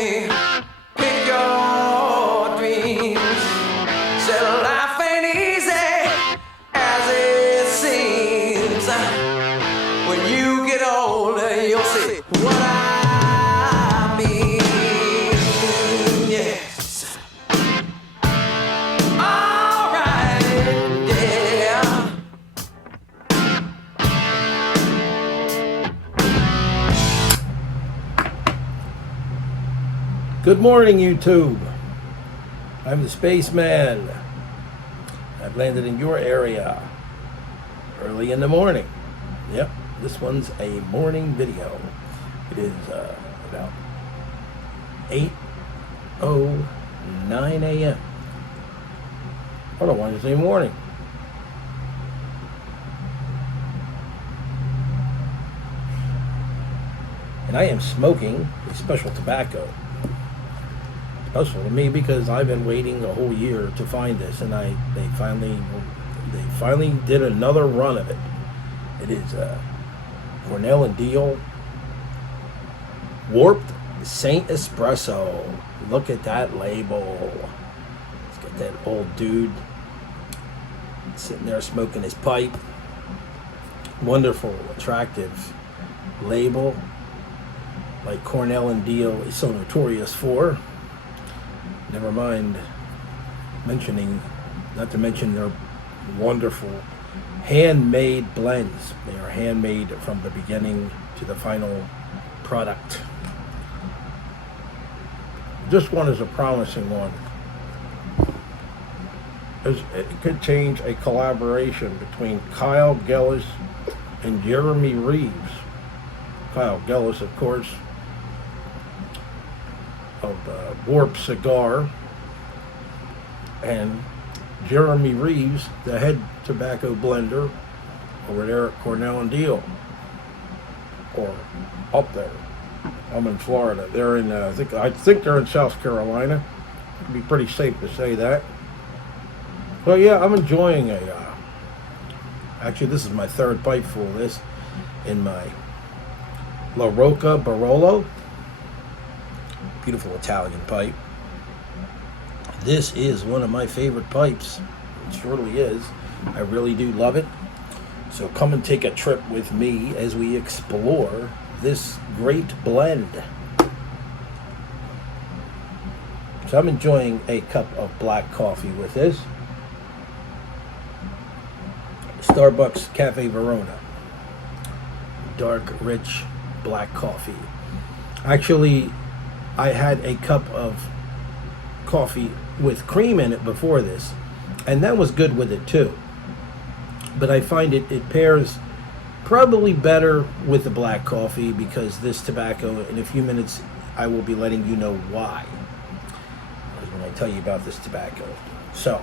me, pick your dreams. Said life ain't easy as it seems. When you get older, you'll see what I mean. Yes. All right, yeah. Good morning, YouTube. I'm the Spaceman. I've landed in your area early in the morning. Yep, this one's a morning video. It is about 8:09 a.m. on a Wednesday morning. And I am smoking a special tobacco. Special to me because I've been waiting a whole year to find this, and they finally did another run of it. It is Cornell and Deal Warped Saint Espresso. Look at that label. It's got that old dude sitting there smoking his pipe. Wonderful, attractive label, like Cornell and Deal is so notorious for. Never mind not to mention their wonderful handmade blends. They are handmade from the beginning to the final product. This one is a promising one. It could change a collaboration between Kyle Gellis and Jeremy Reeves. Kyle Gellis, of course, of Warp Cigar, and Jeremy Reeves, the head tobacco blender over there at Cornell and Deal, or up there. I'm in Florida. They're in I think they're in South Carolina. It'd be pretty safe to say that. Well, yeah, I'm enjoying actually, this is my third pipe full of this in my La Rocca Barolo. Beautiful Italian pipe. This is one of my favorite pipes. It surely is. I really do love it. So come and take a trip with me as we explore this great blend. So I'm enjoying a cup of black coffee with this. Starbucks Cafe Verona. Dark, rich black coffee. Actually, I had a cup of coffee with cream in it before this, and that was good with it too. But I find it pairs probably better with the black coffee, because this tobacco, in a few minutes, I will be letting you know why when I tell you about this tobacco. So,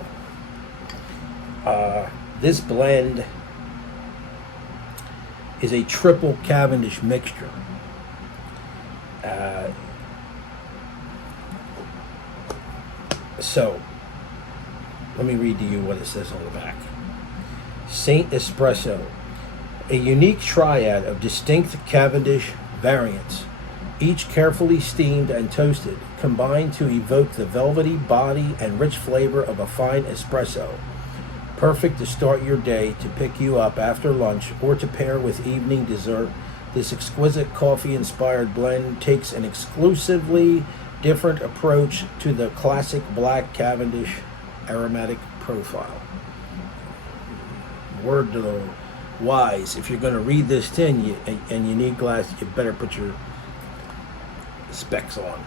this blend is a triple Cavendish mixture. So, let me read to you what it says on the back. Saint Espresso, a unique triad of distinct Cavendish variants, each carefully steamed and toasted, combined to evoke the velvety body and rich flavor of a fine espresso. Perfect to start your day, to pick you up after lunch, or to pair with evening dessert. This exquisite coffee-inspired blend takes an exclusively different approach to the classic black Cavendish aromatic profile. Word to the wise: if you're going to read this tin and you need glass, you better put your specs on.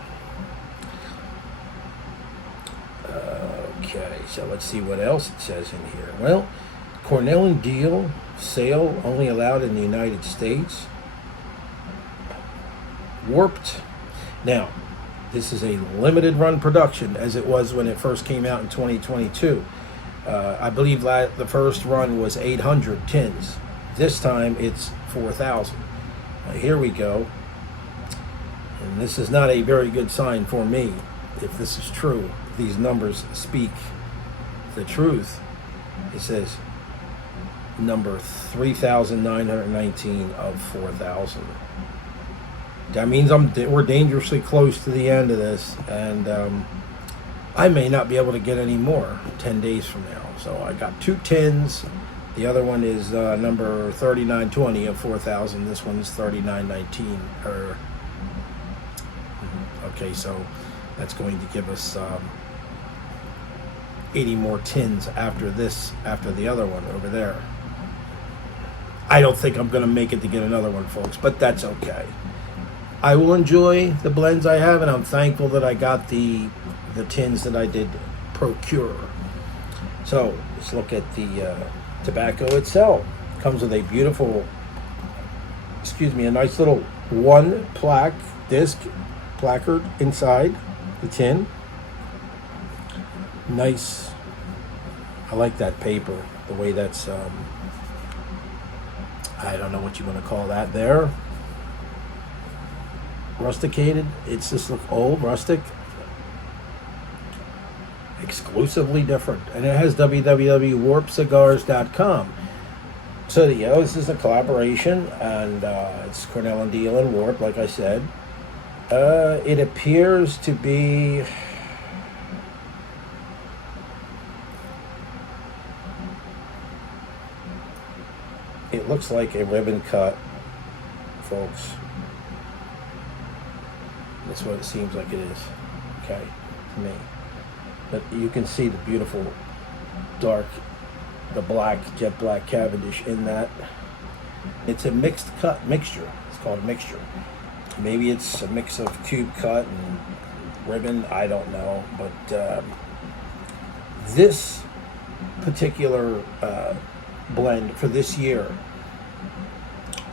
Okay, so let's see what else it says in here. Well, Cornell and Deal, sale only allowed in the United States. Warped. Now, this is a limited run production, as it was when it first came out in 2022. I believe that the first run was 800 tins. This time it's 4,000. Here we go. And this is not a very good sign for me, if this is true. These numbers speak the truth. It says number 3,919 of 4,000. That means we're dangerously close to the end of this, and I may not be able to get any more 10 days from now. So I got 2 tins. The other one is number 3920 of 4,000. This one's 3919. Okay, so that's going to give us 80 more tins after the other one over there. I don't think I'm going to make it to get another one, folks, but that's okay. I will enjoy the blends I have, and I'm thankful that I got the tins that I did procure. So let's look at the tobacco itself. Comes with a beautiful, a nice little one placard inside the tin. Nice. I like that paper, the way that's, I don't know what you want to call that there. Rusticated. It's just look old, rustic. Exclusively different. And it has www.warpcigars.com. So, this is a collaboration, and it's Cornell and Deal and Warp, like I said. It appears to be... It looks like a ribbon cut, folks. That's what it seems like it is, okay, to me. But you can see the beautiful dark, the black, jet black Cavendish in that. It's a mixed cut mixture. It's called a mixture. Maybe it's a mix of cube cut and ribbon, I don't know. But this particular blend for this year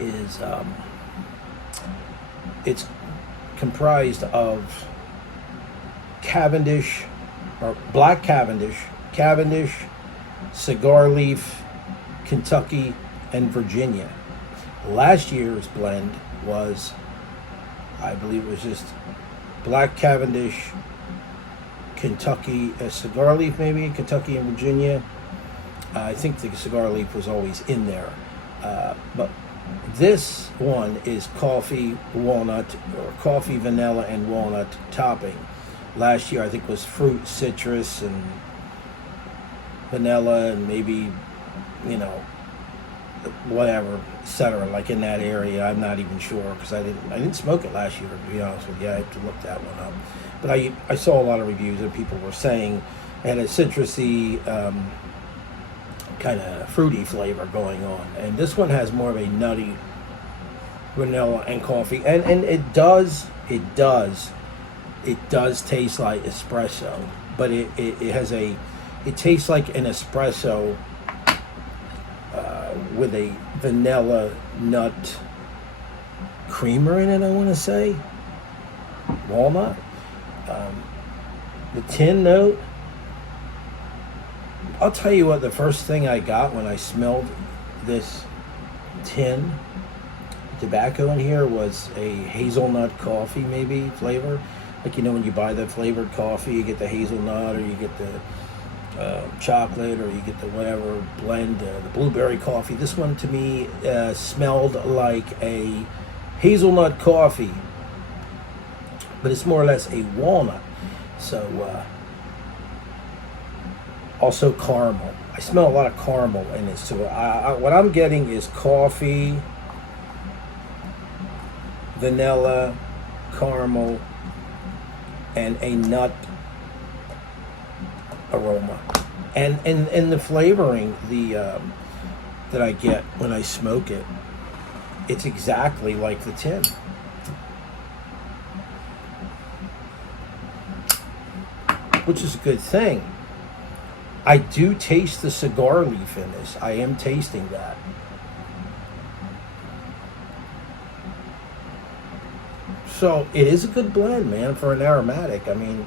is it's comprised of Cavendish, or black Cavendish, cigar leaf, Kentucky, and Virginia. Last year's blend was, I believe it was just black Cavendish, Kentucky, cigar leaf maybe, Kentucky and Virginia. I think the cigar leaf was always in there. But this one is coffee, walnut, or coffee, vanilla, and walnut topping. Last year I think was fruit, citrus, and vanilla, and maybe, whatever, etc. Like in that area. I'm not even sure, because I didn't smoke it last year, to be honest with you. I have to look that one up. But I saw a lot of reviews and people were saying it had a citrusy, kind of fruity flavor going on, and this one has more of a nutty vanilla and coffee, and it does taste like espresso, but it tastes like an espresso with a vanilla nut creamer in it, I want to say, walnut. The tin note, I'll tell you what, the first thing I got when I smelled this tin tobacco in here was a hazelnut coffee, maybe, flavor. Like, when you buy the flavored coffee, you get the hazelnut, or you get the chocolate, or you get the whatever blend, the blueberry coffee. This one, to me, smelled like a hazelnut coffee, but it's more or less a walnut. So, also caramel. I smell a lot of caramel in this. So what I'm getting is coffee, vanilla, caramel, and a nut aroma. And the flavoring that I get when I smoke it, it's exactly like the tin. Which is a good thing. I do taste the cigar leaf in this. I am tasting that. So it is a good blend, man, for an aromatic. I mean,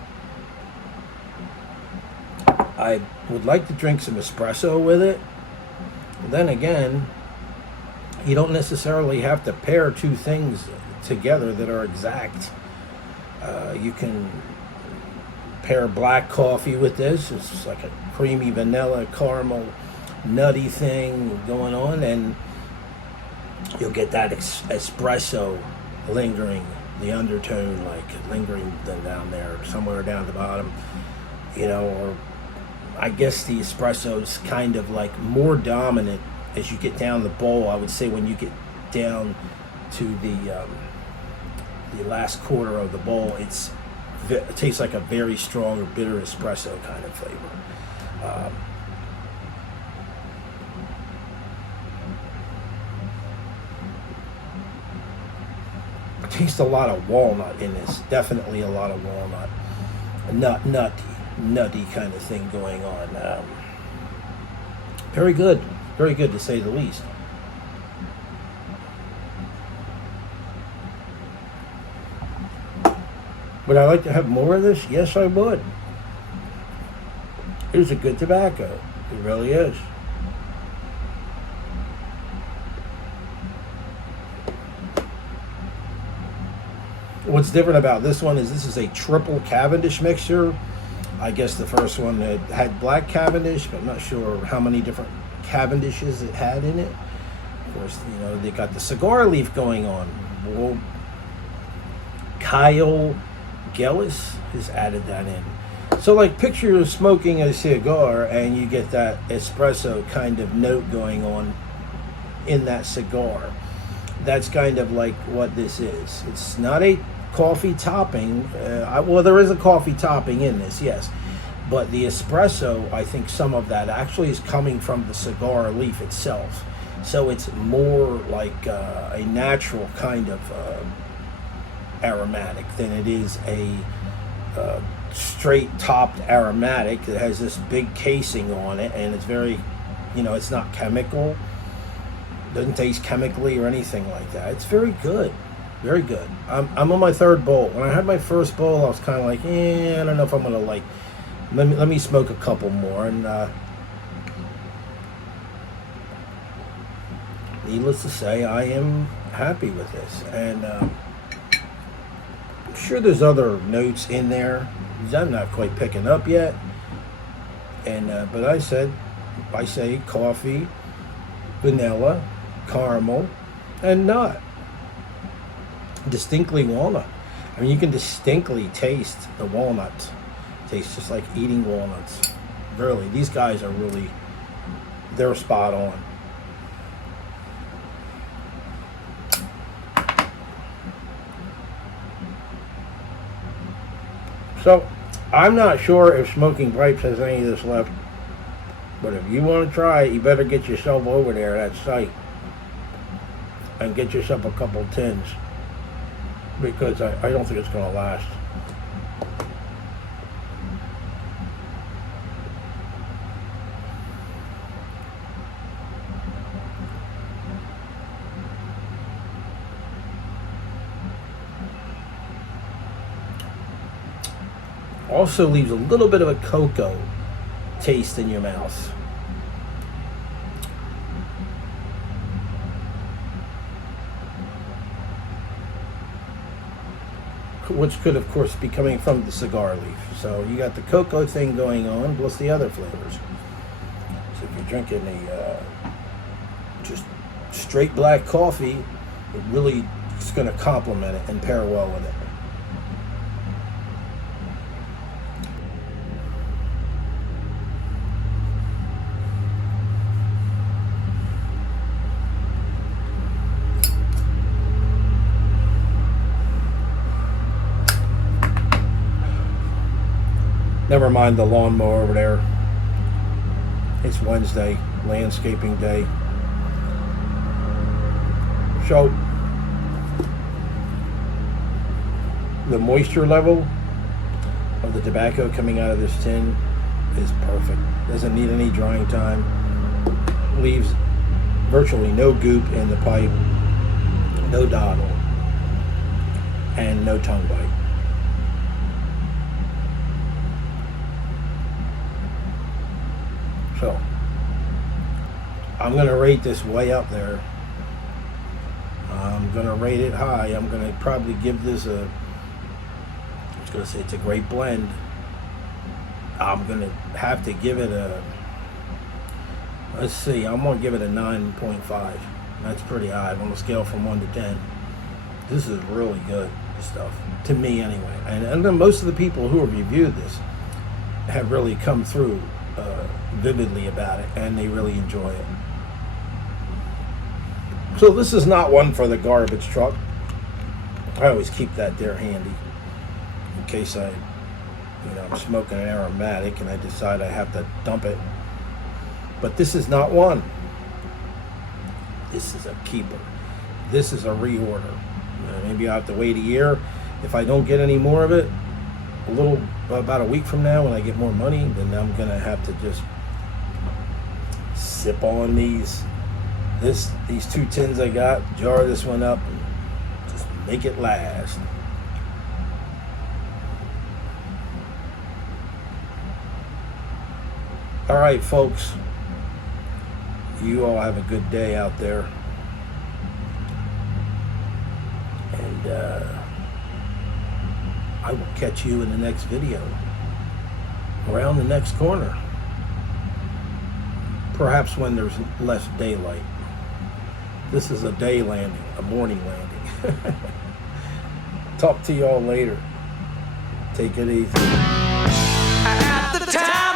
I would like to drink some espresso with it. But then again, you don't necessarily have to pair two things together that are exact. You can pair black coffee with this. It's like a creamy vanilla caramel nutty thing going on, and you'll get that espresso lingering the undertone like lingering down there, somewhere down the bottom, or I guess the espresso's kind of like more dominant as you get down the bowl. I would say when you get down to the last quarter of the bowl, it tastes like a very strong or bitter espresso kind of flavor. I taste a lot of walnut in this. Definitely a lot of walnut. Nutty kind of thing going on. Very good. Very good to say the least. Would I like to have more of this? Yes, I would. It is a good tobacco. It really is. What's different about this one is this is a triple Cavendish mixture. I guess the first one had black Cavendish, but I'm not sure how many different Cavendishes it had in it. Of course, they got the cigar leaf going on. Well, Kyle Gellis has added that in. So like picture you smoking a cigar and you get that espresso kind of note going on in that cigar. That's kind of like what this is. It's not a coffee topping. Well, there is a coffee topping in this, yes. But the espresso, I think some of that actually is coming from the cigar leaf itself. So it's more like a natural kind of aromatic than it is a straight topped aromatic that has this big casing on it, and it's very, it's not chemical, doesn't taste chemically or anything like that. It's very good, very good. I'm on my third bowl. When I had my first bowl, I was kind of like, I don't know if I'm gonna like. Let me smoke a couple more, and needless to say, I am happy with this, and I'm sure there's other notes in there that I'm not quite picking up yet. And but I say coffee, vanilla, caramel, and nut. Distinctly walnut. I mean, you can distinctly taste the walnuts. Tastes just like eating walnuts. Really, these guys they're spot on. So, I'm not sure if Smoking Pipes has any of this left, but if you want to try it, you better get yourself over there at that site and get yourself a couple tins, because I don't think it's going to last. Also leaves a little bit of a cocoa taste in your mouth. Which could, of course, be coming from the cigar leaf. So you got the cocoa thing going on, plus the other flavors. So if you're drinking a just straight black coffee, it really is going to complement it and pair well with it. Never mind the lawnmower over there. It's Wednesday, landscaping day. So, the moisture level of the tobacco coming out of this tin is perfect. Doesn't need any drying time. Leaves virtually no goop in the pipe, no dottle, and no tongue bite. So, I'm going to rate this way up there. I'm going to rate it high. I'm going to probably give this I was going to say it's a great blend. I'm going to have to give it let's see, I'm going to give it a 9.5. That's pretty high. I'm on a scale from 1 to 10. This is really good. stuff, to me anyway. And then most of the people who have reviewed this have really come through vividly about it, and they really enjoy it. So this is not one for the garbage truck. I always keep that there handy in case I'm smoking an aromatic and I decide I have to dump it. But this is not one. This is a keeper. This is a reorder. Maybe I'll have to wait a year. If I don't get any more of it, about a week from now when I get more money, then I'm gonna have to just sip on these 2 tins I got, jar this one up, and just make it last. All right, folks. You all have a good day out there. And I will catch you in the next video. Around the next corner. Perhaps when there's less daylight. This is a day landing, a morning landing. Talk to y'all later. Take it easy. At the time